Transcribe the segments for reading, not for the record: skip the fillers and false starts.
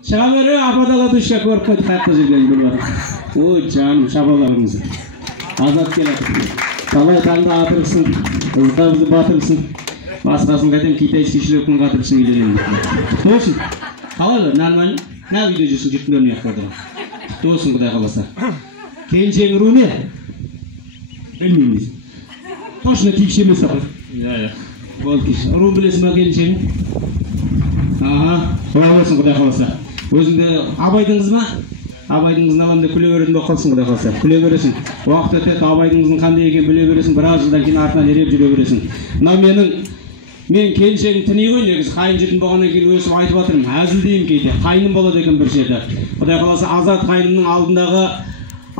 Шыға бере, ападала дұшқа көріп қойды қаққа жүрген гүл бар. Ой, жаным, шабаларыңыз. Азат келеді. Талай таңда атырсың, ұлтабызды батырсың. Басқасын қайтем китайский шлепін қатырсың үйленем. Құтты қалай бар, нормально? Нә үйде жүрсің, жұрттың өріне ақ Құтты Құдай қаласа. Келіншегің ру не? Білмеймін дейсің. Точно тикші емес апыр. Бол кеш. Ру білесің ба келіншегің? Құдай болсын Құдай қаласа. Өзіңді абайдыңыз ма? Абайдыңыздың алаңда күле беретін болып қалсың Құдай қаласа. Күле бересің. Уақыт өтеді, абайдыңыздың қандай екенін біле бересің. Біраз жылдан кейін артынан ереп жүре бересің. Мынау мен келіншегім тіни ғой, негізі қайын жұртым болғаннан кейін өсіп айтып жатырмын. Әзілдеймін кейде. Қайыным болады екен бір жерде. Құдай қаласа Азат қайынымның алдындағы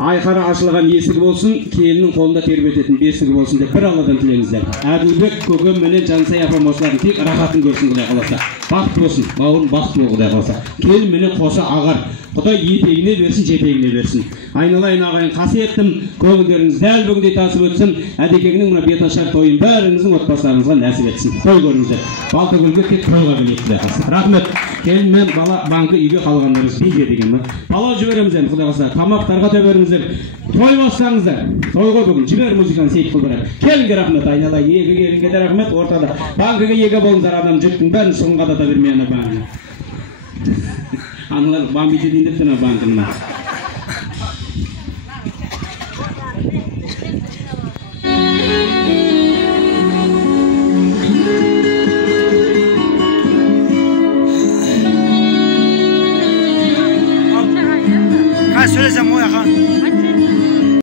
айқара ашылған есігі болсын, келіннің қолында тербететін бесігі болсын деп бір Алладан тілеңіздер. Әділбек көкем менен Жансай апам осылардың тек рахатын көрсін Құдай қаласа. Бақытты болсын, бауырым бақытты бол Құдай қаласа. Келін менен қоса ағар. Құдай етегіне берсін, жетегіне берсін. Айналайын ағайын, қасиеттім, көңілдеріңіз дәл бүгіндей тасып өтсін. Әдекеңнің мына беташар тойын бәріңіздің отбасыларыңызға нәсіп етсін. Той көріңіздер. Балтагүлге тек тойға келейік Құдай қаласа. Рахмет. Келін мен бала банкі үйге қалғандарыңыз биге деген ба? Палау жібереміз енді Құдай қаласа. Тамақтарға да беріңіздер. Той бастаңыздар. Тойға бүгін жібер музыканы Сейіт Құлбарак. Келінге рахмет, айналайын. Екі келінге де рахмет. Ортада банкіге еге болыңыздар, адам жұрттың бәрін соңға да бермей ана банкіні. Аналар бамбиде дейін деп тұр банкіні.